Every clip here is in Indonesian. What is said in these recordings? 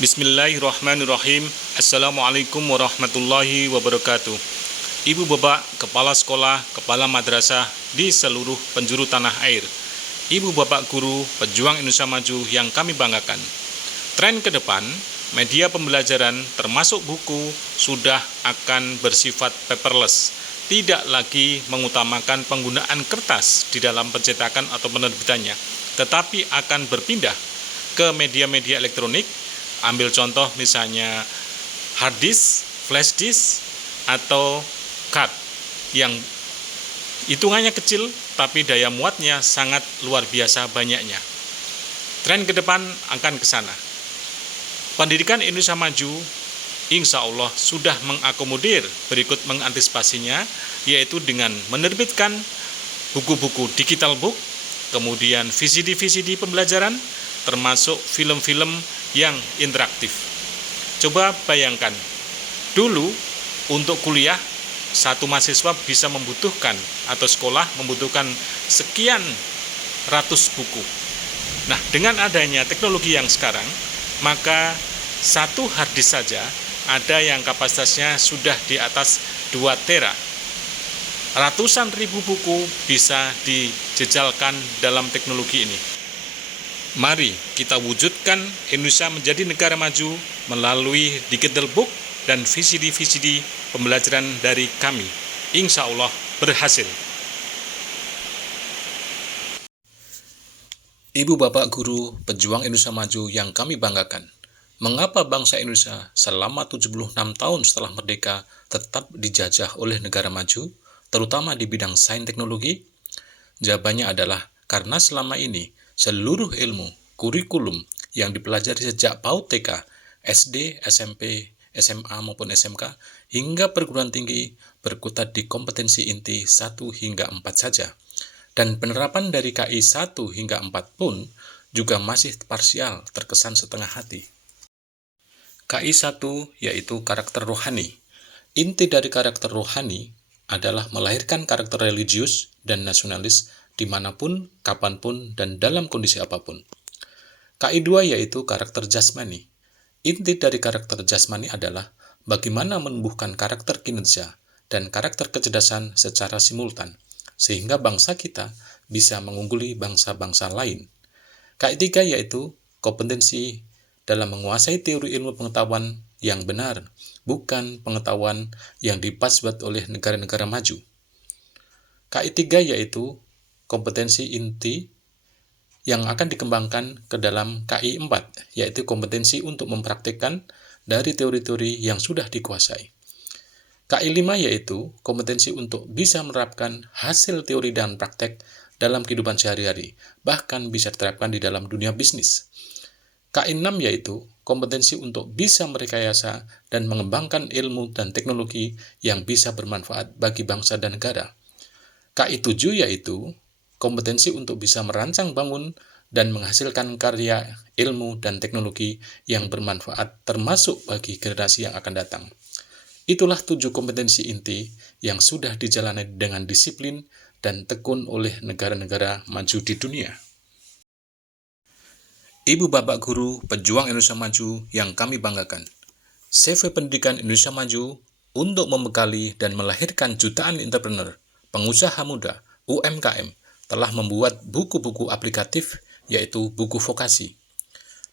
Bismillahirrahmanirrahim. Assalamualaikum warahmatullahi wabarakatuh. Ibu bapak, kepala sekolah, kepala madrasah di seluruh penjuru tanah air. Ibu bapak guru, pejuang Indonesia Maju yang kami banggakan. Tren ke depan, media pembelajaran termasuk buku sudah akan bersifat paperless. Tidak lagi mengutamakan penggunaan kertas di dalam pencetakan atau penerbitannya, tetapi akan berpindah ke media-media elektronik. Ambil contoh misalnya hard disk, flash disk, atau card yang hitungannya kecil tapi daya muatnya sangat luar biasa banyaknya. Tren ke depan akan ke sana. Pendidikan Indonesia Maju insya Allah sudah mengakomodir berikut mengantisipasinya, yaitu dengan menerbitkan buku-buku digital book, kemudian VCD-VCD pembelajaran, termasuk film-film yang interaktif. Coba bayangkan, dulu untuk kuliah, satu mahasiswa bisa membutuhkan atau sekolah membutuhkan sekian ratus buku. Nah, dengan adanya teknologi yang sekarang, maka satu hard disk saja ada yang kapasitasnya sudah di atas 2 tera. Ratusan ribu buku bisa dijejalkan dalam teknologi ini. Mari kita wujudkan Indonesia menjadi negara maju melalui digital book dan VCD-VCD pembelajaran dari kami. Insya Allah berhasil. Ibu bapak guru, pejuang Indonesia Maju yang kami banggakan. Mengapa bangsa Indonesia selama 76 tahun setelah merdeka tetap dijajah oleh negara maju, terutama di bidang sains teknologi? Jawabannya adalah karena selama ini seluruh ilmu, kurikulum yang dipelajari sejak PAUD TK, SD, SMP, SMA maupun SMK, hingga perguruan tinggi berkutat di kompetensi inti 1 hingga 4 saja. Dan penerapan dari KI 1 hingga 4 pun juga masih parsial, terkesan setengah hati. KI 1 yaitu karakter rohani. Inti dari karakter rohani adalah melahirkan karakter religius dan nasionalis dimanapun, kapanpun, dan dalam kondisi apapun. KI 2 yaitu karakter jasmani. Inti dari karakter jasmani adalah bagaimana menumbuhkan karakter kinerja dan karakter kecerdasan secara simultan, sehingga bangsa kita bisa mengungguli bangsa-bangsa lain. KI 3 yaitu kompetensi dalam menguasai teori ilmu pengetahuan yang benar, bukan pengetahuan yang dibuat oleh negara-negara maju. KI 3 yaitu kompetensi inti yang akan dikembangkan ke dalam KI 4, yaitu kompetensi untuk mempraktikkan dari teori-teori yang sudah dikuasai. KI 5 yaitu kompetensi untuk bisa menerapkan hasil teori dan praktek dalam kehidupan sehari-hari, bahkan bisa diterapkan di dalam dunia bisnis. KI 6 yaitu kompetensi untuk bisa merekayasa dan mengembangkan ilmu dan teknologi yang bisa bermanfaat bagi bangsa dan negara. KI 7 yaitu kompetensi untuk bisa merancang bangun dan menghasilkan karya, ilmu, dan teknologi yang bermanfaat termasuk bagi generasi yang akan datang. Itulah 7 kompetensi inti yang sudah dijalani dengan disiplin dan tekun oleh negara-negara maju di dunia. Ibu bapak guru, pejuang Indonesia Maju yang kami banggakan. CV Pendidikan Indonesia Maju untuk membekali dan melahirkan jutaan entrepreneur, pengusaha muda, UMKM, telah membuat buku-buku aplikatif, yaitu buku vokasi.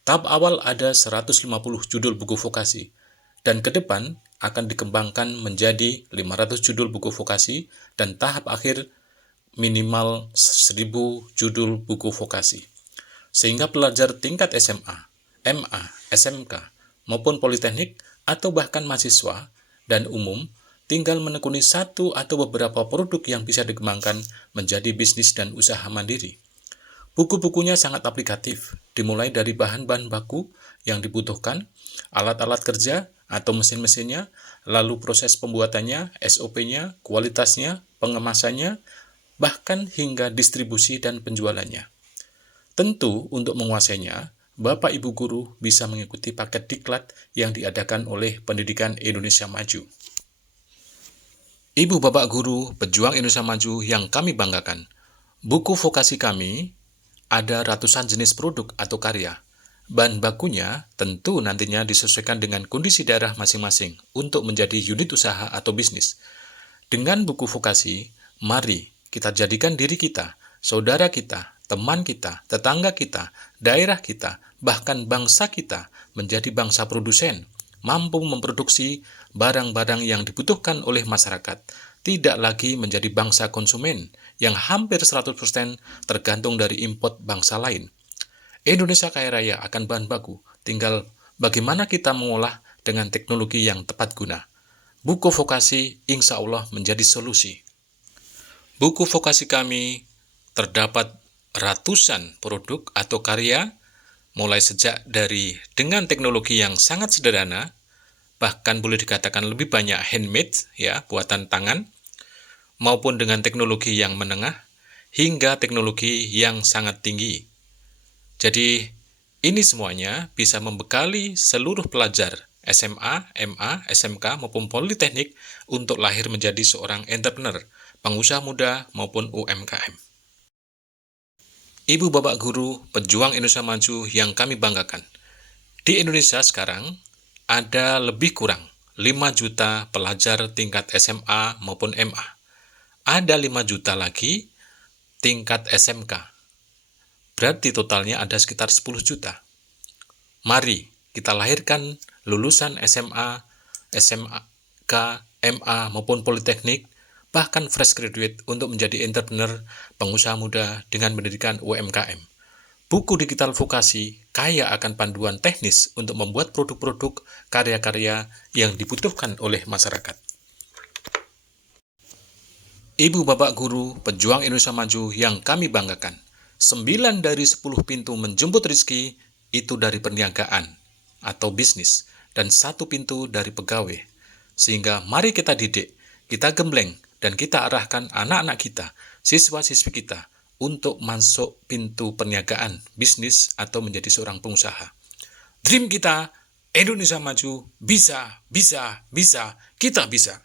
Tahap awal ada 150 judul buku vokasi, dan ke depan akan dikembangkan menjadi 500 judul buku vokasi, dan tahap akhir minimal 1000 judul buku vokasi. Sehingga pelajar tingkat SMA, MA, SMK, maupun politeknik, atau bahkan mahasiswa dan umum tinggal menekuni satu atau beberapa produk yang bisa dikembangkan menjadi bisnis dan usaha mandiri. Buku-bukunya sangat aplikatif, dimulai dari bahan-bahan baku yang dibutuhkan, alat-alat kerja atau mesin-mesinnya, lalu proses pembuatannya, SOP-nya, kualitasnya, pengemasannya, bahkan hingga distribusi dan penjualannya. Tentu untuk menguasainya, Bapak Ibu Guru bisa mengikuti paket diklat yang diadakan oleh Pendidikan Indonesia Maju. Ibu bapak guru, pejuang Indonesia Maju yang kami banggakan. Buku vokasi kami ada ratusan jenis produk atau karya. Bahan bakunya tentu nantinya disesuaikan dengan kondisi daerah masing-masing untuk menjadi unit usaha atau bisnis. Dengan buku vokasi, mari kita jadikan diri kita, saudara kita, teman kita, tetangga kita, daerah kita, bahkan bangsa kita menjadi bangsa produsen, mampu memproduksi barang-barang yang dibutuhkan oleh masyarakat, tidak lagi menjadi bangsa konsumen yang hampir 100% tergantung dari import bangsa lain. Indonesia kaya raya akan bahan baku, tinggal bagaimana kita mengolah dengan teknologi yang tepat guna. Buku vokasi insya Allah menjadi solusi. Buku vokasi kami terdapat ratusan produk atau karya, mulai sejak dari dengan teknologi yang sangat sederhana, bahkan boleh dikatakan lebih banyak handmade, ya, buatan tangan, maupun dengan teknologi yang menengah, hingga teknologi yang sangat tinggi. Jadi, ini semuanya bisa membekali seluruh pelajar SMA, MA, SMK, maupun Politeknik untuk lahir menjadi seorang entrepreneur, pengusaha muda maupun UMKM. Ibu bapak guru, pejuang Indonesia Maju yang kami banggakan. Di Indonesia sekarang, ada lebih kurang 5 juta pelajar tingkat SMA maupun MA. Ada 5 juta lagi tingkat SMK. Berarti totalnya ada sekitar 10 juta. Mari kita lahirkan lulusan SMA, SMK, MA maupun Politeknik, bahkan fresh graduate untuk menjadi entrepreneur, pengusaha muda dengan mendirikan UMKM. Buku digital vokasi kaya akan panduan teknis untuk membuat produk-produk karya-karya yang dibutuhkan oleh masyarakat. Ibu bapak guru, pejuang Indonesia Maju yang kami banggakan. 9 dari 10 pintu menjemput rezeki itu dari perniagaan atau bisnis, dan 1 pintu dari pegawai. Sehingga mari kita didik, kita gembleng, dan kita arahkan anak-anak kita, siswa-siswi kita, untuk masuk pintu perniagaan, bisnis, atau menjadi seorang pengusaha. Dream kita, Indonesia Maju, bisa, bisa, bisa, kita bisa.